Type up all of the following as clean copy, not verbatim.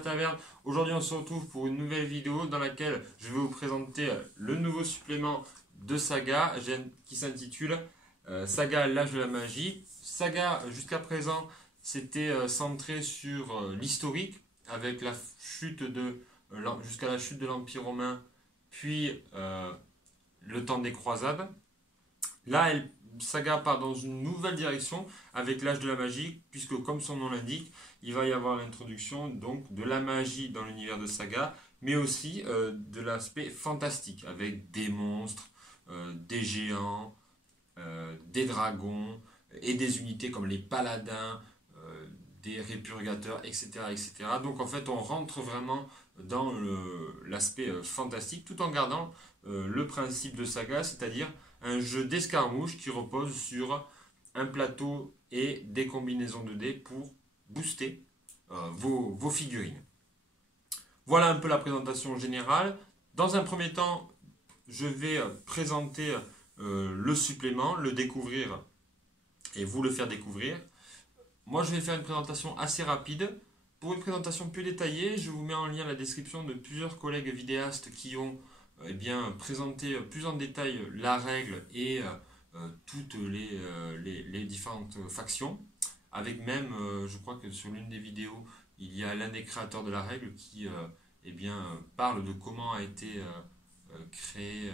la taverne. Aujourd'hui on se retrouve pour une nouvelle vidéo dans laquelle je vais vous présenter le nouveau supplément de Saga qui s'intitule Saga l'âge de la magie. Saga jusqu'à présent c'était centré sur l'historique avec la chute jusqu'à la chute de l'Empire romain puis le temps des croisades. Là, Saga part dans une nouvelle direction avec l'âge de la magie, puisque comme son nom l'indique, il va y avoir l'introduction donc de la magie dans l'univers de Saga, mais aussi de l'aspect fantastique, avec des monstres, des géants, des dragons, et des unités comme les paladins, des répurgateurs, etc., etc. Donc en fait, on rentre vraiment dans l'aspect fantastique, tout en gardant le principe de Saga, c'est-à-dire un jeu d'escarmouche qui repose sur un plateau et des combinaisons de dés pour booster vos figurines. Voilà un peu la présentation générale. Dans un premier temps, je vais présenter le supplément, le découvrir et vous le faire découvrir. Moi, je vais faire une présentation assez rapide. Pour une présentation plus détaillée, je vous mets en lien la description de plusieurs collègues vidéastes qui ont présenté plus en détail la règle et toutes les différentes factions. Avec même, je crois que sur l'une des vidéos, il y a l'un des créateurs de la règle qui parle de comment a été créée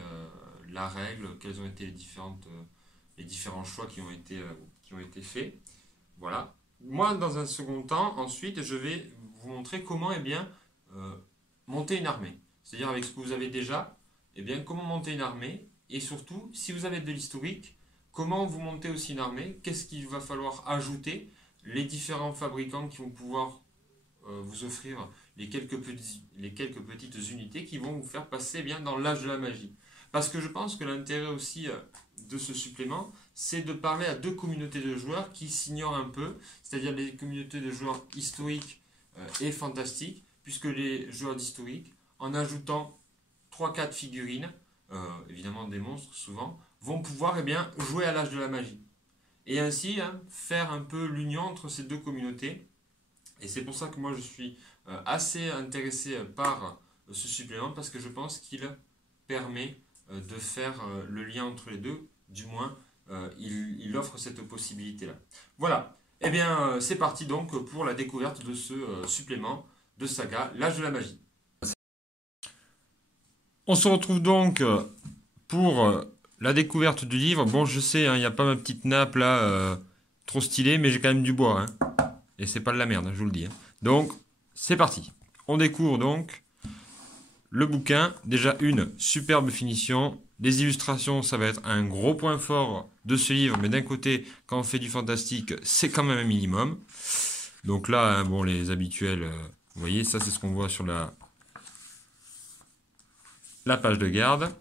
la règle, quels ont été les différents choix qui ont été faits. Voilà. Moi, dans un second temps, ensuite, je vais vous montrer comment monter une armée. C'est-à-dire avec ce que vous avez déjà, comment monter une armée. Et surtout, si vous avez de l'historique, comment vous montez aussi une armée. Qu'est-ce qu'il va falloir ajouter. Les différents fabricants qui vont pouvoir vous offrir les quelques petites unités qui vont vous faire passer dans l'âge de la magie. Parce que je pense que l'intérêt aussi de ce supplément, c'est de parler à deux communautés de joueurs qui s'ignorent un peu, c'est-à-dire les communautés de joueurs historiques et fantastiques, puisque les joueurs d'historique, en ajoutant 3-4 figurines, évidemment des monstres souvent, vont pouvoir jouer à l'âge de la magie. Et ainsi faire un peu l'union entre ces deux communautés. Et c'est pour ça que moi je suis assez intéressé par ce supplément, parce que je pense qu'il permet de faire le lien entre les deux, du moins il offre cette possibilité-là. Voilà, c'est parti donc pour la découverte de ce supplément de Saga, l'âge de la magie. On se retrouve donc pour la découverte du livre. Bon, je sais, il n'y a pas ma petite nappe là, trop stylée, mais j'ai quand même du bois. Et c'est pas de la merde, je vous le dis. Donc, c'est parti. On découvre donc le bouquin. Déjà une superbe finition. Les illustrations, ça va être un gros point fort de ce livre. Mais d'un côté, quand on fait du fantastique, c'est quand même un minimum. Donc là, bon, les habituels, vous voyez, ça c'est ce qu'on voit sur la page de garde.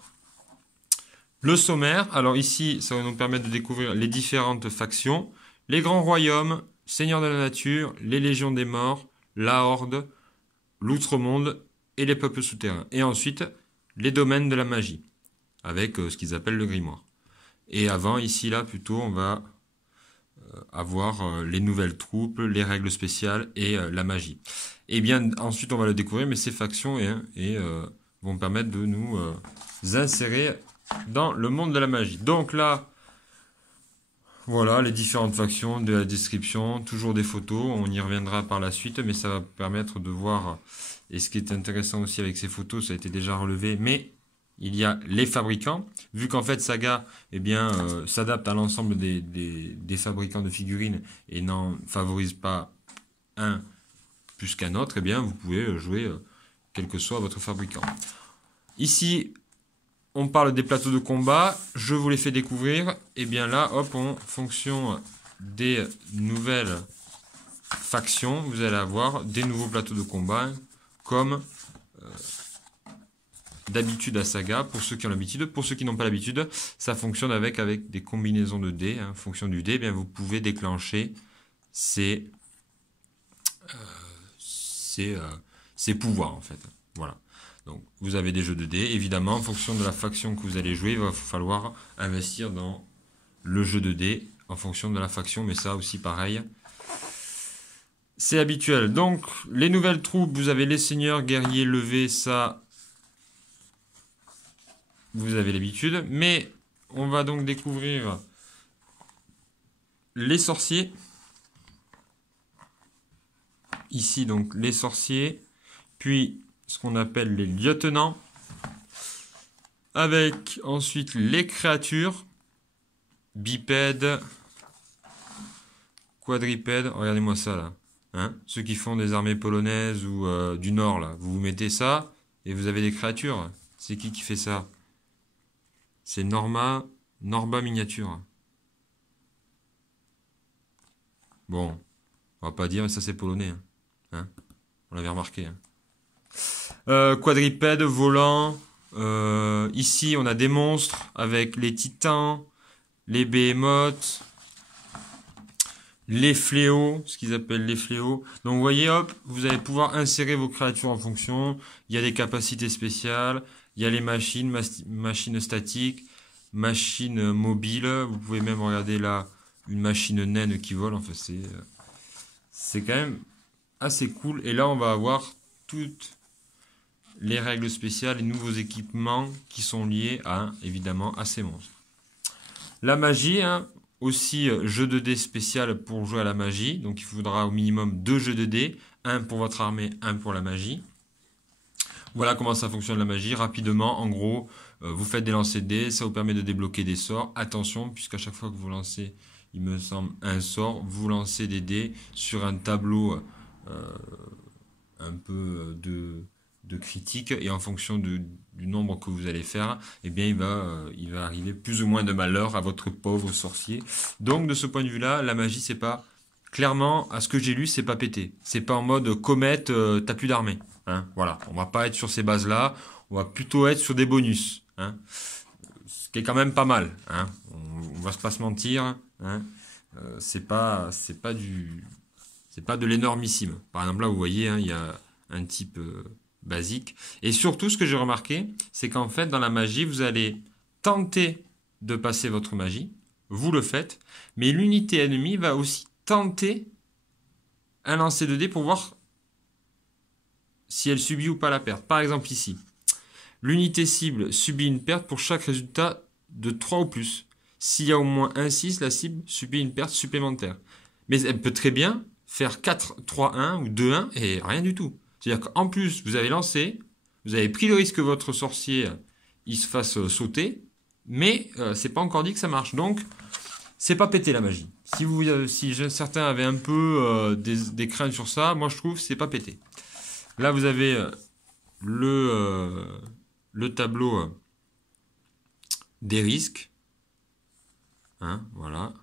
Le sommaire, alors ici, ça va nous permettre de découvrir les différentes factions. Les grands royaumes, seigneurs de la nature, les légions des morts, la horde, l'outre-monde et les peuples souterrains. Et ensuite, les domaines de la magie, avec ce qu'ils appellent le grimoire. Et avant, ici, là, plutôt, on va avoir les nouvelles troupes, les règles spéciales et la magie. Et bien, ensuite, on va le découvrir, mais ces factions vont permettre de nous insérer dans le monde de la magie. Donc là, voilà les différentes factions de la description, toujours des photos, on y reviendra par la suite, mais ça va permettre de voir, et ce qui est intéressant aussi avec ces photos, ça a été déjà relevé, mais il y a les fabricants, vu qu'en fait Saga s'adapte à l'ensemble des fabricants de figurines et n'en favorise pas un plus qu'un autre, vous pouvez jouer quel que soit votre fabricant. Ici, on parle des plateaux de combat, je vous les fais découvrir, là, hop, en fonction des nouvelles factions, vous allez avoir des nouveaux plateaux de combat, comme d'habitude à Saga, pour ceux qui ont l'habitude. Pour ceux qui n'ont pas l'habitude, ça fonctionne avec des combinaisons de dés. En fonction du dé, vous pouvez déclencher ces pouvoirs, en fait. Voilà. Donc, vous avez des jeux de dés. Évidemment, en fonction de la faction que vous allez jouer, il va falloir investir dans le jeu de dés en fonction de la faction. Mais ça aussi, pareil, c'est habituel. Donc, les nouvelles troupes, vous avez les seigneurs, guerriers, levés, ça, vous avez l'habitude. Mais on va donc découvrir les sorciers. Ici, donc, les sorciers. Puis, ce qu'on appelle les lieutenants. Avec ensuite les créatures. Bipèdes. Quadripèdes. Regardez-moi ça, là. Hein, ceux qui font des armées polonaises ou du Nord, là. Vous mettez ça et vous avez des créatures. C'est qui fait ça? C'est Norba Miniature. Bon, on va pas dire, mais ça c'est polonais. Hein, on l'avait remarqué. Hein. Quadripède, volant. Ici, on a des monstres avec les titans, les behemoths, les fléaux, ce qu'ils appellent les fléaux. Donc vous voyez, hop, vous allez pouvoir insérer vos créatures en fonction. Il y a des capacités spéciales, il y a les machines, machines statiques, machines mobiles. Vous pouvez même regarder là une machine naine qui vole. Enfin, c'est quand même assez cool. Et là, on va avoir toutes les règles spéciales et nouveaux équipements qui sont liés à, évidemment, à ces monstres. La magie, hein, aussi jeu de dés spécial pour jouer à la magie. Donc il faudra au minimum 2 jeux de dés, un pour votre armée, un pour la magie. Voilà comment ça fonctionne la magie. Rapidement, en gros, vous faites des lancers de dés, ça vous permet de débloquer des sorts. Attention, puisqu'à chaque fois que vous lancez, il me semble, un sort, vous lancez des dés sur un tableau un peu de critique, et en fonction du nombre que vous allez faire, eh bien il va arriver plus ou moins de malheur à votre pauvre sorcier. Donc de ce point de vue là, la magie, c'est pas, clairement, à ce que j'ai lu, c'est pas pété, c'est pas en mode comète, t'as plus d'armée, hein, voilà, on va pas être sur ces bases là, on va plutôt être sur des bonus, hein, ce qui est quand même pas mal, hein, on va pas se mentir, hein, c'est pas de l'énormissime. Par exemple là vous voyez, hein, il y a un type basique. Et surtout, ce que j'ai remarqué, c'est qu'en fait, dans la magie, vous allez tenter de passer votre magie. Vous le faites. Mais l'unité ennemie va aussi tenter un lancer de dés pour voir si elle subit ou pas la perte. Par exemple, ici, l'unité cible subit une perte pour chaque résultat de 3 ou plus. S'il y a au moins un 6, la cible subit une perte supplémentaire. Mais elle peut très bien faire 4, 3, 1 ou 2, 1 et rien du tout. C'est-à-dire qu'en plus, vous avez lancé, vous avez pris le risque que votre sorcier il se fasse sauter, mais c'est pas encore dit que ça marche. Donc, c'est pas pété la magie. Si certains avaient un peu des craintes sur ça, moi je trouve que c'est pas pété. Là, vous avez le tableau des risques. Hein, voilà.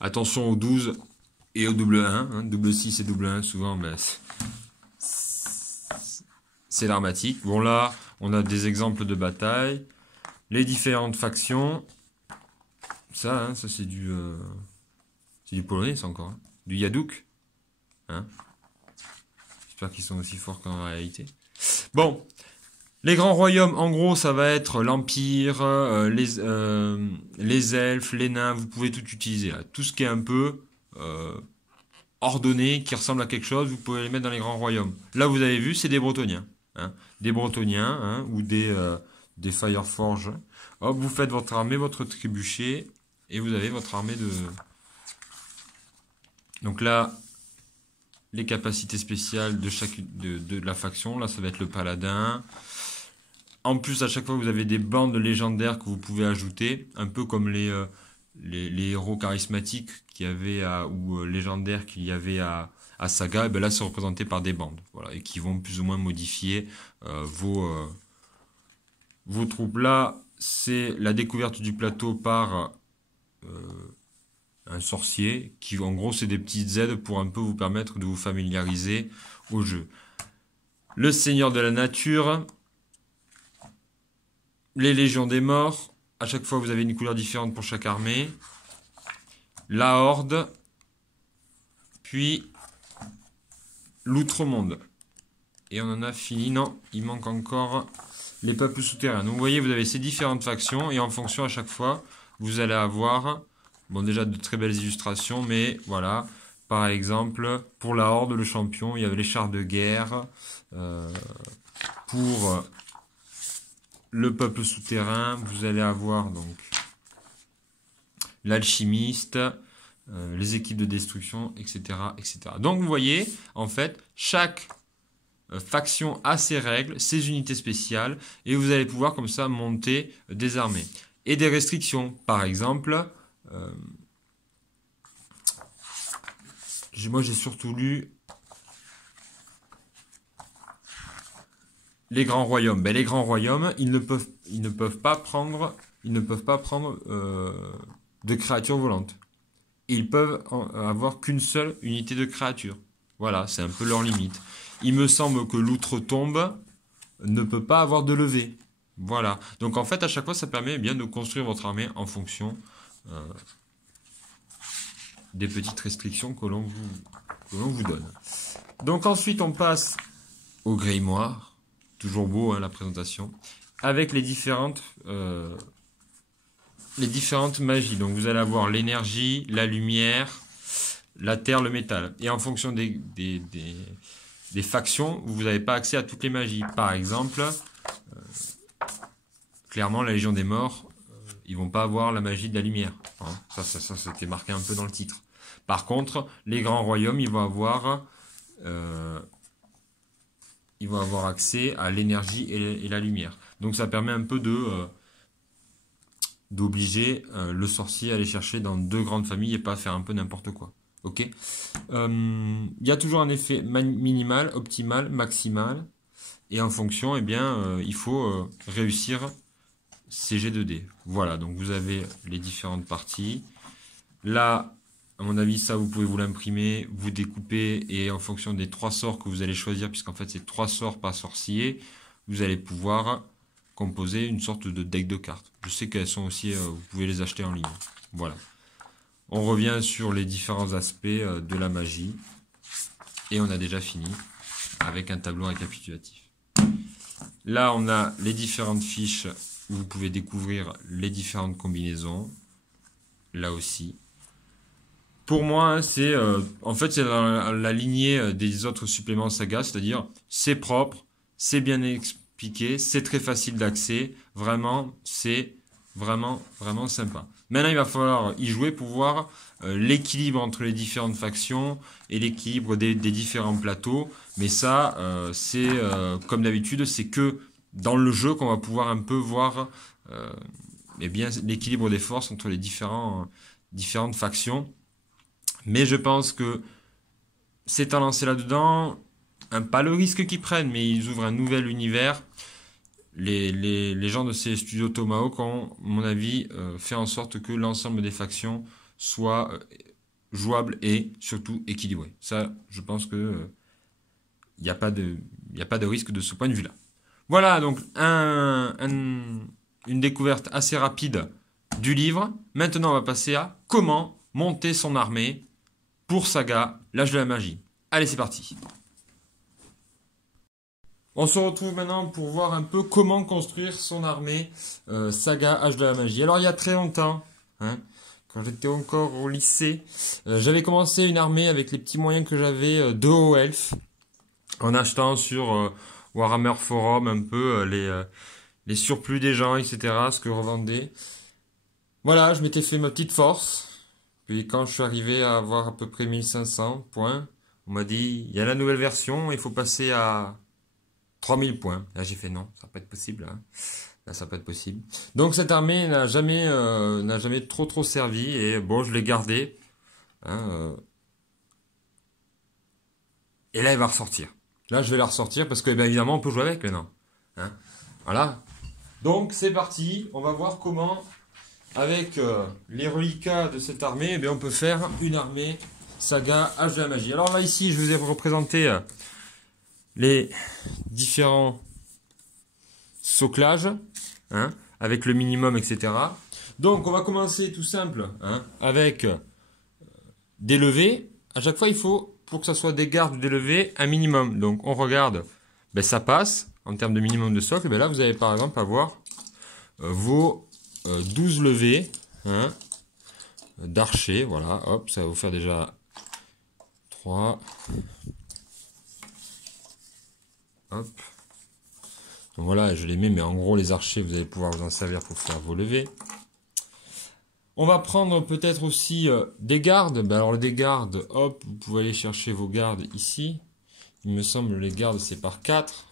Attention aux 12 et au double 1, hein, double 6 et double 1, souvent, ben, c'est dramatique. Bon, là, on a des exemples de bataille, les différentes factions. Ça, hein, ça c'est du polonais, ça encore. Hein. Du Yadouk. Hein. J'espère qu'ils sont aussi forts qu'en réalité. Bon, les grands royaumes, en gros, ça va être l'Empire, les elfes, les nains, vous pouvez tout utiliser. Là. Tout ce qui est un peu ordonné, qui ressemble à quelque chose, vous pouvez les mettre dans les grands royaumes. Là, vous avez vu, c'est des Bretoniens. Hein. Des Bretoniens, hein, ou des Fireforge. Hop, vous faites votre armée, votre trébuchet, et vous avez votre armée de... Donc là, les capacités spéciales de la faction. Là, ça va être le paladin. En plus, à chaque fois, vous avez des bandes légendaires que vous pouvez ajouter, un peu comme les héros charismatiques qu'il y avait ou légendaires qu'il y avait à Saga. Et bien là, c'est représenté par des bandes, voilà, et qui vont plus ou moins modifier vos troupes. Là, c'est la découverte du plateau par un sorcier, qui en gros, c'est des petites aides pour un peu vous permettre de vous familiariser au jeu. Le Seigneur de la Nature. Les légions des morts, à chaque fois vous avez une couleur différente pour chaque armée. La horde, puis l'outre-monde. Et on en a fini, non, il manque encore les peuples souterrains. Donc vous voyez, vous avez ces différentes factions, et en fonction à chaque fois, vous allez avoir Bon, déjà de très belles illustrations, mais voilà. Par exemple, pour la Horde, le champion, il y avait les chars de guerre. Pour le peuple souterrain, vous allez avoir donc l'alchimiste, les équipes de destruction, etc., etc. Donc vous voyez, en fait, chaque faction a ses règles, ses unités spéciales, et vous allez pouvoir comme ça monter des armées. Et des restrictions, par exemple, moi j'ai surtout lu les grands royaumes. Ben, les grands royaumes, ils ne peuvent pas prendre de créatures volantes. Ils peuvent avoir qu'une seule unité de créature. Voilà, c'est un peu leur limite. Il me semble que l'outre-tombe ne peut pas avoir de levée. Voilà. Donc en fait, à chaque fois, ça permet bien de construire votre armée en fonction des petites restrictions que l'on vous donne. Donc ensuite, on passe au grimoire. Toujours beau, hein, la présentation. Avec les différentes magies. Donc vous allez avoir l'énergie, la lumière, la terre, le métal. Et en fonction des factions, vous n'avez pas accès à toutes les magies. Par exemple, clairement, la Légion des Morts, ils vont pas avoir la magie de la lumière. Hein. Ça c'était marqué un peu dans le titre. Par contre, les grands royaumes, ils vont avoir accès à l'énergie et la lumière. Donc ça permet un peu d'obliger le sorcier à aller chercher dans 2 grandes familles et pas faire un peu n'importe quoi. Ok. Il y a toujours un effet minimal, optimal, maximal. Et en fonction, eh bien, il faut réussir ces G2D. Voilà, donc vous avez les différentes parties. Là, à mon avis, ça, vous pouvez vous l'imprimer, vous découper, et en fonction des 3 sorts que vous allez choisir, puisqu'en fait, c'est 3 sorts par sorcier, vous allez pouvoir composer une sorte de deck de cartes. Je sais qu'elles sont aussi, vous pouvez les acheter en ligne. Voilà. On revient sur les différents aspects de la magie. Et on a déjà fini avec un tableau récapitulatif. Là, on a les différentes fiches où vous pouvez découvrir les différentes combinaisons. Là aussi. Pour moi, hein, c'est en fait c'est la lignée des autres suppléments saga, c'est-à-dire c'est propre, c'est bien expliqué, c'est très facile d'accès. Vraiment, c'est vraiment sympa. Maintenant, il va falloir y jouer pour voir l'équilibre entre les différentes factions et l'équilibre des différents plateaux. Mais ça, c'est comme d'habitude, c'est que dans le jeu qu'on va pouvoir un peu voir eh bien l'équilibre des forces entre les différentes factions. Mais je pense que s'étant lancé là-dedans, pas le risque qu'ils prennent, mais ils ouvrent un nouvel univers. Les gens de ces studios Tomahawk ont, à mon avis, fait en sorte que l'ensemble des factions soit jouable et surtout équilibré. Ça, je pense que il n'y a pas de risque de ce point de vue-là. Voilà, donc une découverte assez rapide du livre. Maintenant, on va passer à comment monter son armée pour Saga, l'âge de la magie. Allez, c'est parti. On se retrouve maintenant pour voir un peu comment construire son armée Saga, âge de la magie. Alors, il y a très longtemps, hein, quand j'étais encore au lycée, j'avais commencé une armée avec les petits moyens que j'avais de haut elfe, en achetant sur Warhammer Forum un peu les surplus des gens, etc., ce que revendaient. Voilà, je m'étais fait ma petite force. Puis quand je suis arrivé à avoir à peu près 1500 points, on m'a dit, il y a la nouvelle version, il faut passer à 3000 points. Là, j'ai fait non, ça va pas être possible. Hein. Là, ça va pas être possible. Donc, cette armée n'a jamais trop servi. Et bon, je l'ai gardée. Hein, et là, elle va ressortir. Là, je vais la ressortir parce que, bien évidemment, on peut jouer avec maintenant. Hein. Voilà. Donc, c'est parti. On va voir comment, avec les reliquats de cette armée, eh bien, on peut faire une armée Saga Âge de la Magie. Alors là, ici, je vous ai représenté les différents soclages, hein, avec le minimum, etc. Donc, on va commencer tout simple, hein, avec des levées. À chaque fois, il faut, pour que ça soit des gardes ou des levées, un minimum. Donc, on regarde, ben, ça passe en termes de minimum de socle. Ben là, vous allez par exemple avoir vos 12 levées, hein, d'archers. Voilà, hop, ça va vous faire déjà 3. Hop. Donc voilà, je les mets, mais en gros, les archers, vous allez pouvoir vous en servir pour faire vos levées. On va prendre peut-être aussi des gardes. Ben alors, des gardes, hop, vous pouvez aller chercher vos gardes ici. Il me semble les gardes, c'est par 4.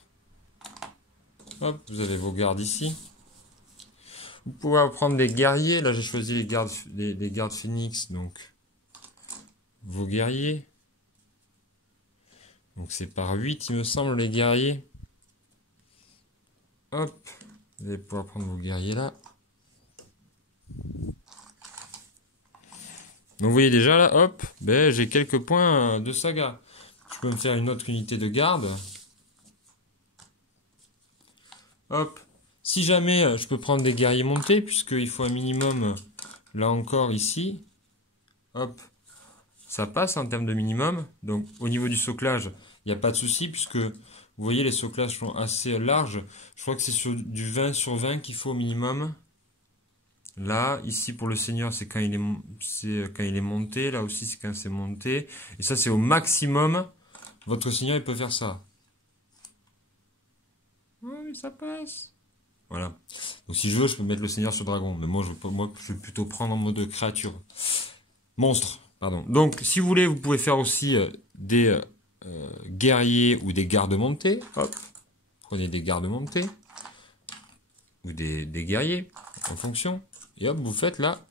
Hop, vous avez vos gardes ici. Vous pouvez prendre des guerriers. Là, j'ai choisi les gardes phénix, donc vos guerriers. Donc c'est par 8, il me semble, les guerriers. Hop, vous allez pouvoir prendre vos guerriers là. Donc vous voyez déjà là, hop, ben, j'ai quelques points de saga. Je peux me faire une autre unité de garde. Hop, si jamais je peux prendre des guerriers montés, puisqu'il faut un minimum, là encore ici. Hop, ça passe en termes de minimum. Donc au niveau du soclage, il n'y a pas de souci, puisque vous voyez les soclages sont assez larges. Je crois que c'est sur du 20 sur 20 qu'il faut au minimum. Là, ici pour le seigneur, c'est quand il est monté. Là aussi, c'est quand c'est monté. Et ça, c'est au maximum. Votre seigneur, il peut faire ça. Oui, ça passe. Voilà. Donc si je veux, je peux mettre le seigneur sur dragon. Mais moi, je vais plutôt prendre en mode créature. Monstre, pardon. Donc, si vous voulez, vous pouvez faire aussi des guerriers ou des gardes montés. Hop. Prenez des gardes montés. Ou des guerriers, en fonction. Et hop, vous faites là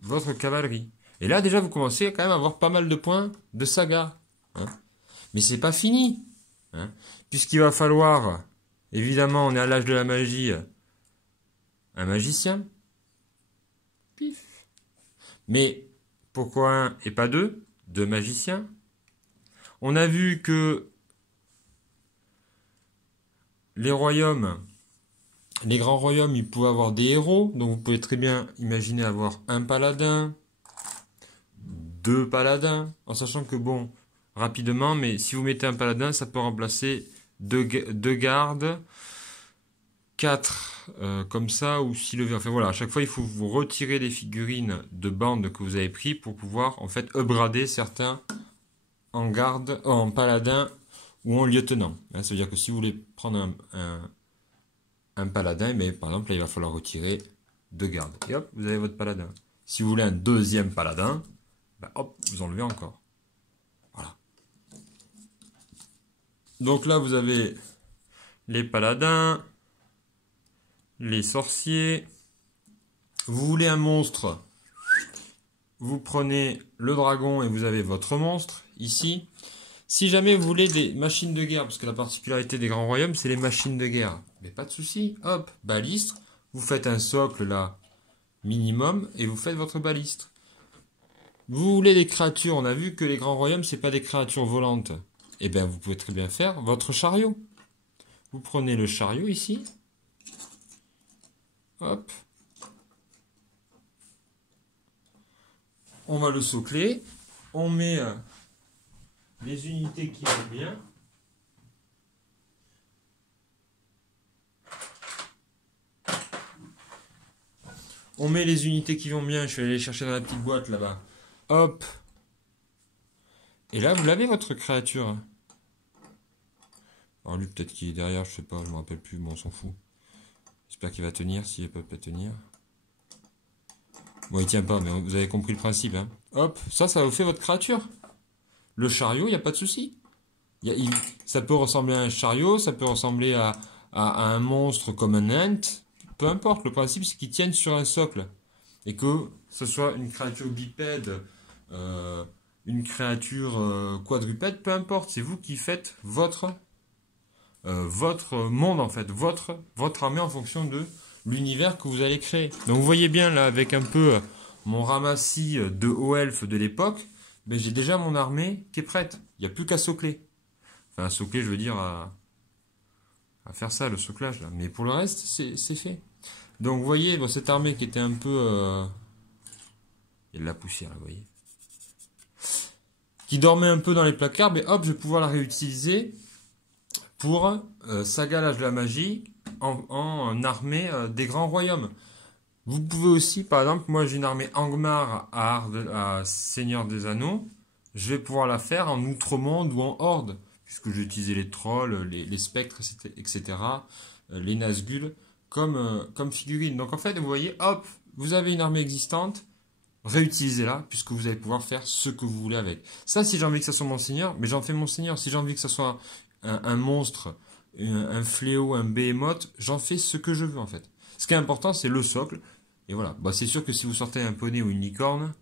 votre cavalerie. Et là, déjà, vous commencez quand même à avoir pas mal de points de saga. Hein. Mais c'est pas fini. Hein. Puisqu'il va falloir, évidemment, on est à l'âge de la magie, un magicien. Pif. Mais pourquoi un et pas deux? Deux magiciens. On a vu que les royaumes, les grands royaumes, ils pouvaient avoir des héros. Donc vous pouvez très bien imaginer avoir un paladin, deux paladins, en sachant que bon, rapidement, mais si vous mettez un paladin, ça peut remplacer deux gardes, 4 comme ça, ou 6 levées. Enfin voilà, à chaque fois, il faut vous retirer les figurines de bande que vous avez pris pour pouvoir en fait upgrader certains en garde, en paladin ou en lieutenant. Hein, ça veut dire que si vous voulez prendre un paladin, mais par exemple, là, il va falloir retirer 2 gardes. Et hop, vous avez votre paladin. Si vous voulez un deuxième paladin, ben hop, vous enlevez encore. Voilà. Donc là, vous avez les paladins, les sorciers. Vous voulez un monstre, vous prenez le dragon et vous avez votre monstre, ici. Si jamais vous voulez des machines de guerre, parce que la particularité des grands royaumes, c'est les machines de guerre. Mais pas de souci, hop, balistre, vous faites un socle là, minimum, et vous faites votre balistre. Vous voulez des créatures, on a vu que les grands royaumes, c'est pas des créatures volantes. Eh bien, vous pouvez très bien faire votre chariot. Vous prenez le chariot ici. Hop. On va le socler. On met les unités qui vont bien. On met les unités qui vont bien. Je vais aller les chercher dans la petite boîte là-bas. Hop. Et là, vous l'avez votre créature. Alors lui, peut-être qu'il est derrière, je sais pas, je me rappelle plus. Bon, on s'en fout. J'espère qu'il va tenir, s'il peut pas tenir. Bon, il tient pas, mais vous avez compris le principe. Hein. Hop, ça vous fait votre créature. Le chariot, il n'y a pas de souci. Ça peut ressembler à un chariot, ça peut ressembler à un monstre comme un ant. Peu importe, le principe c'est qu'il tienne sur un socle. Et que ce soit une créature bipède, une créature quadrupède, peu importe. C'est vous qui faites votre monde en fait, votre armée en fonction de l'univers que vous allez créer. Donc vous voyez bien là avec un peu mon ramassis de hauts elfes de l'époque, ben, j'ai déjà mon armée qui est prête. Il n'y a plus qu'à socler. Enfin socler je veux dire à faire ça, le soclage là. Mais pour le reste c'est fait. Donc vous voyez bon, cette armée qui était un peu... il y a de la poussière là, vous voyez. Qui dormait un peu dans les placards, mais hop je vais pouvoir la réutiliser pour Saga l'âge de la magie en armée des grands royaumes. Vous pouvez aussi, par exemple, moi j'ai une armée Angmar à Seigneur des Anneaux. Je vais pouvoir la faire en Outremonde ou en Horde, puisque j'ai utilisé les trolls, les spectres, etc., les Nazgûl, comme figurines. Donc en fait, vous voyez, hop, vous avez une armée existante, réutilisez-la, puisque vous allez pouvoir faire ce que vous voulez avec. Ça, si j'ai envie que ça soit mon seigneur, mais j'en fais mon seigneur. Si j'ai envie que ça soit un monstre, un fléau, un behemoth, j'en fais ce que je veux en fait. Ce qui est important, c'est le socle. Et voilà. Bah, c'est sûr que si vous sortez un poney ou une licorne,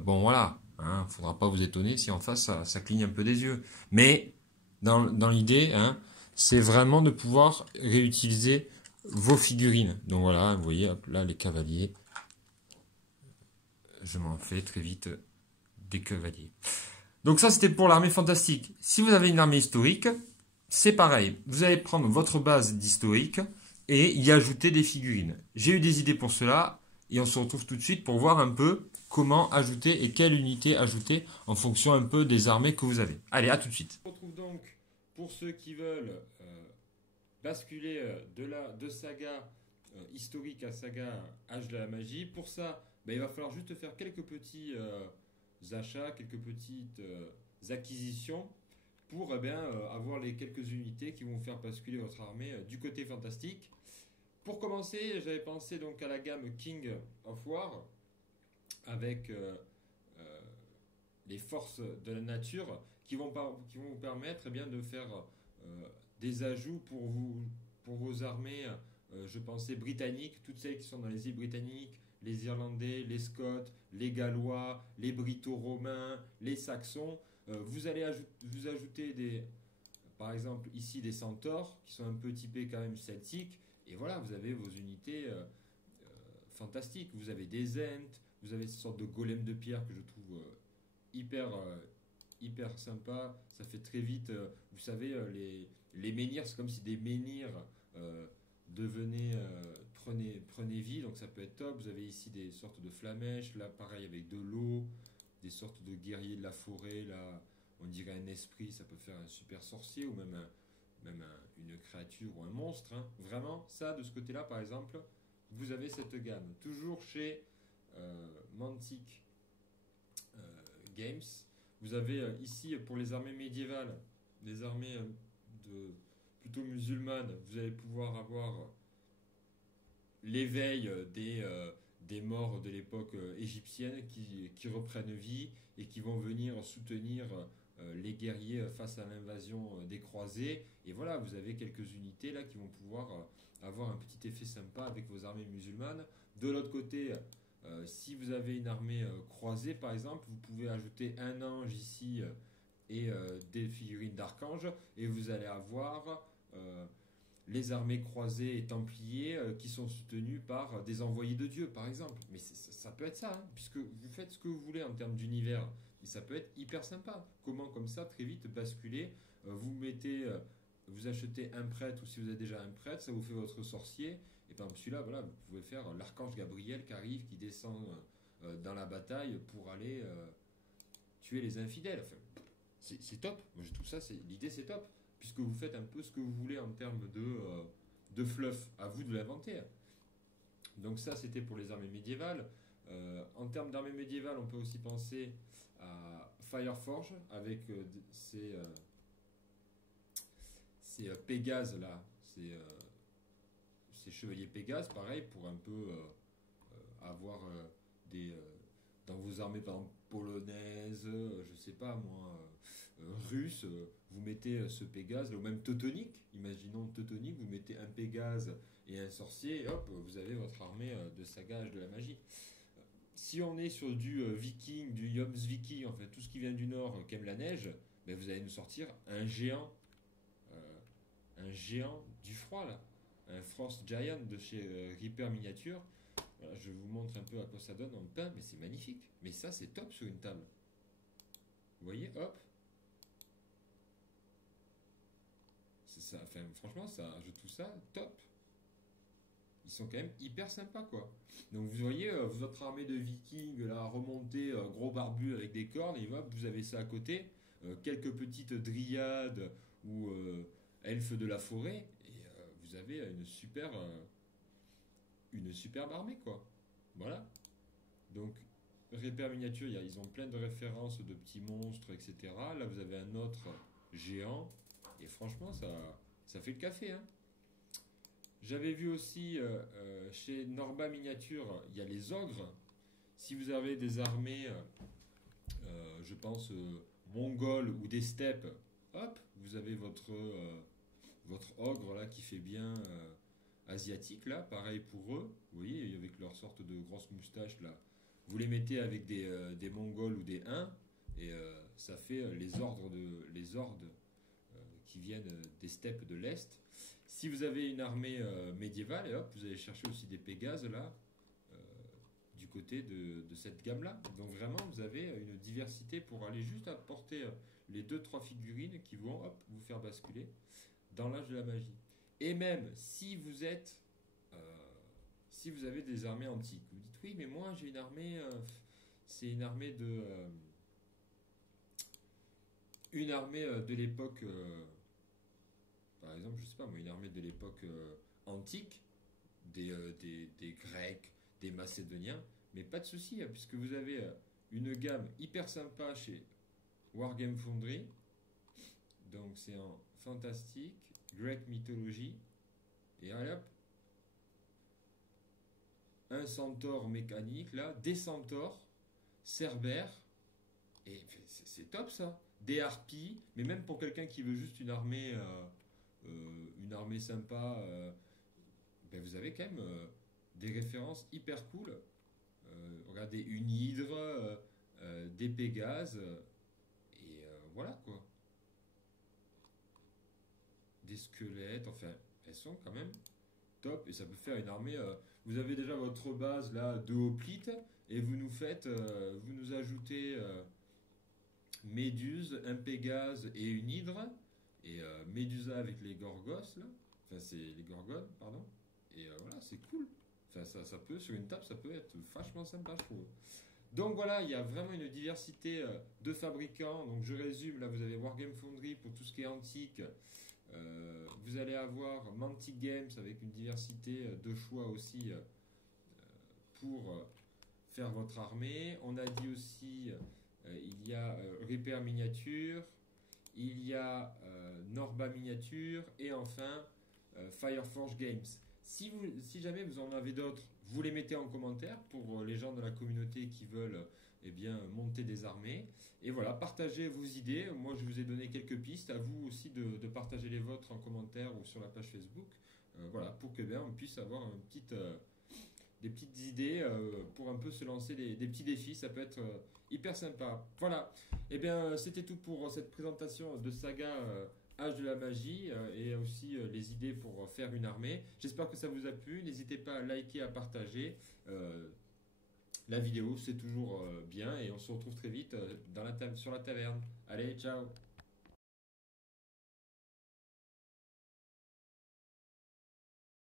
bon voilà, hein, faudra pas vous étonner si en face ça cligne un peu des yeux. Mais dans l'idée, hein, c'est vraiment de pouvoir réutiliser vos figurines. Donc voilà, vous voyez, hop, là les cavaliers, je m'en fais très vite des cavaliers. Donc ça c'était pour l'armée fantastique. Si vous avez une armée historique, c'est pareil. Vous allez prendre votre base d'historique et y ajouter des figurines. J'ai eu des idées pour cela et on se retrouve tout de suite pour voir un peu comment ajouter et quelle unité ajouter en fonction un peu des armées que vous avez. Allez, à tout de suite. On se retrouve donc pour ceux qui veulent basculer de saga historique à saga Âge de la magie. Pour ça, il va falloir juste faire quelques petits achats, quelques petites acquisitions pour avoir les quelques unités qui vont faire basculer votre armée du côté fantastique. Pour commencer, j'avais pensé donc à la gamme King of War avec les forces de la nature qui vont vous permettre de faire des ajouts pour vos armées. Je pensais britanniques, toutes celles qui sont dans les îles britanniques, les Irlandais, les Scots, les Gallois, les Brito-Romains, les Saxons. Vous allez vous ajouter par exemple ici des centaures qui sont un peu typés quand même celtiques. Et voilà, vous avez vos unités fantastiques. Vous avez des Ents, vous avez cette sorte de golem de pierre que je trouve hyper sympa. Ça fait très vite, vous savez, les menhirs, c'est comme si des menhirs prenaient vie, donc ça peut être top. Vous avez ici des sortes de flamèches, là pareil avec de l'eau, des sortes de guerriers de la forêt, là on dirait un esprit, ça peut faire un super sorcier ou même une créature ou un monstre. Hein. Vraiment, ça de ce côté-là par exemple, vous avez cette gamme. Toujours chez Mantic Games, vous avez ici pour les armées médiévales, les armées plutôt musulmanes, vous allez pouvoir avoir l'éveil des morts de l'époque égyptienne qui reprennent vie et qui vont venir soutenir les guerriers face à l'invasion des croisés. Et voilà, vous avez quelques unités là qui vont pouvoir avoir un petit effet sympa avec vos armées musulmanes. De l'autre côté, si vous avez une armée croisée par exemple, vous pouvez ajouter un ange ici et des figurines d'archanges et vous allez avoir les armées croisées et templiers qui sont soutenus par des envoyés de Dieu, par exemple. Mais ça peut être ça, hein, puisque vous faites ce que vous voulez en termes d'univers. Et ça peut être hyper sympa. Comment, comme ça, très vite basculer, vous achetez un prêtre, ou si vous avez déjà un prêtre, ça vous fait votre sorcier. Et par exemple, celui-là, voilà, vous pouvez faire l'archange Gabriel qui arrive, qui descend dans la bataille pour aller tuer les infidèles. Enfin, c'est top. Moi, je trouve ça, l'idée, c'est top. Puisque vous faites un peu ce que vous voulez en termes de fluff, à vous de l'inventer. Donc ça, c'était pour les armées médiévales. En termes d'armées médiévales, on peut aussi penser à Fireforge, avec ces Pégases là, ces chevaliers Pégases, pareil, pour un peu avoir dans vos armées, par exemple, polonaises, je sais pas moi, russes, vous mettez ce Pégase, ou même teutonique, imaginons teutonique, vous mettez un Pégase et un sorcier, et hop, vous avez votre armée de sagage de la magie. Si on est sur du viking, du Jomsviki, en fait, tout ce qui vient du nord, qui aime la neige, ben vous allez nous sortir un géant du froid, là, un Frost Giant de chez Reaper Miniature. Voilà, je vous montre un peu à quoi ça donne en peint, mais c'est magnifique. Mais ça, c'est top sur une table. Vous voyez, hop. Ça, enfin, franchement, je trouve ça top. Ils sont quand même hyper sympas, quoi. Donc vous voyez, votre armée de vikings, là, remontée, gros barbu avec des cornes, et hop, vous avez ça à côté. Quelques petites dryades ou elfes de la forêt, et vous avez une superbe armée, quoi. Voilà. Donc, Repair Miniature, ils ont plein de références de petits monstres, etc. Là, vous avez un autre géant. Et franchement, ça fait le café, hein. J'avais vu aussi chez Norba Miniature, il y a les ogres. Si vous avez des armées, je pense, mongoles ou des steppes, hop, vous avez votre ogre là qui fait bien asiatique là, pareil pour eux, vous voyez, avec leur sorte de grosse moustache là. Vous les mettez avec des mongols ou des huns, et ça fait les hordes qui viennent des steppes de l'Est. Si vous avez une armée médiévale, et hop, vous allez chercher aussi des Pégases là, euh, du côté de cette gamme-là. Donc vraiment, vous avez une diversité pour aller juste apporter les deux trois figurines qui vont hop, vous faire basculer dans l'âge de la magie. Et même si vous êtes... si vous avez des armées antiques, vous dites oui, mais moi j'ai une armée... c'est une armée de l'époque... par exemple, je sais pas moi, une armée de l'époque antique, des Grecs, des Macédoniens, mais pas de souci, hein, puisque vous avez une gamme hyper sympa chez Wargame Foundry, donc c'est en fantastique, Greek Mythology, et allez hop, un centaure mécanique là, des centaures, Cerbère, et c'est top ça, des harpies, mais même pour quelqu'un qui veut juste une armée sympa, ben vous avez quand même des références hyper cool. Regardez, une hydre, des pégases, et voilà quoi. Des squelettes, enfin, elles sont quand même top, et ça peut faire une armée. Vous avez déjà votre base là de hoplites, et vous nous ajoutez Méduse, un Pégase et une hydre, et Médusa avec les Gorgos là, enfin c'est les Gorgones, pardon, et voilà, c'est cool. Enfin, ça peut, sur une table, ça peut être vachement sympa, je trouve. Donc voilà, il y a vraiment une diversité de fabricants. Donc je résume, là vous avez Wargame Foundry pour tout ce qui est antique. Vous allez avoir Mantic Games avec une diversité de choix aussi pour faire votre armée. On a dit aussi, il y a Repair Miniature, il y a Norba Miniature et enfin Fireforge Games. Si jamais vous en avez d'autres, vous les mettez en commentaire pour les gens de la communauté qui veulent eh bien, monter des armées. Et voilà, partagez vos idées. Moi, je vous ai donné quelques pistes. À vous aussi de partager les vôtres en commentaire ou sur la page Facebook. Voilà, pour que bien, on puisse avoir des petites idées pour un peu se lancer des petits défis. Ça peut être hyper sympa. Voilà. Et bien, c'était tout pour cette présentation de Saga Âge de la magie et aussi les idées pour faire une armée. J'espère que ça vous a plu. N'hésitez pas à liker, à partager la vidéo. C'est toujours bien et on se retrouve très vite sur la taverne. Allez, ciao!